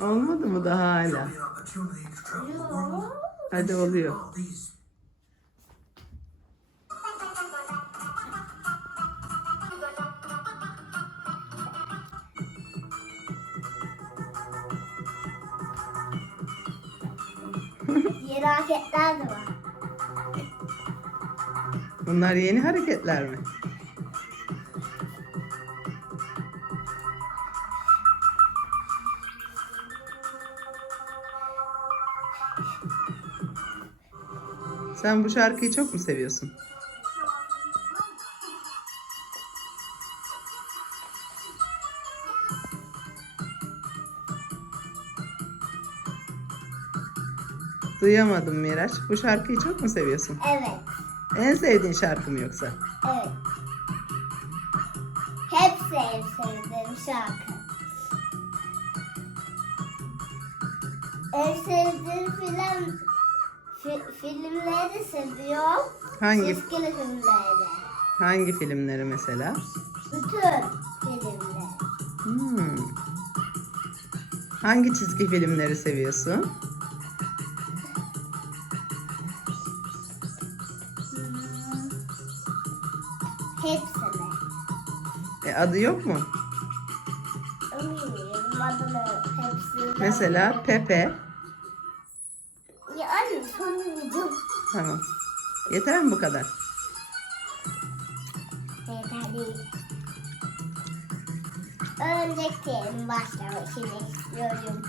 Olmadı mı daha hala? Hadi oluyor. Yeni hareketler de var. Bunlar yeni hareketler mi? Sen bu şarkıyı çok mu seviyorsun? Duyamadım Miraç. Bu şarkıyı çok mu seviyorsun? Evet. En sevdiğin şarkı mı yoksa? Evet. Hepsi en sevdiğim şarkı. En sevdiğim film fi, filmleri seviyorum. Hangi Çizgili filmleri. hangi filmleri mesela? Bütün filmleri. Hmm. Hangi çizgi filmleri seviyorsun? Hepsini. E, adı yok mu? Bilmiyorum adını. Mesela Pepe. Ya anne sonunu Tamam. Yeter mi bu kadar? Yeter değil. Önceki başlamak için istiyorum.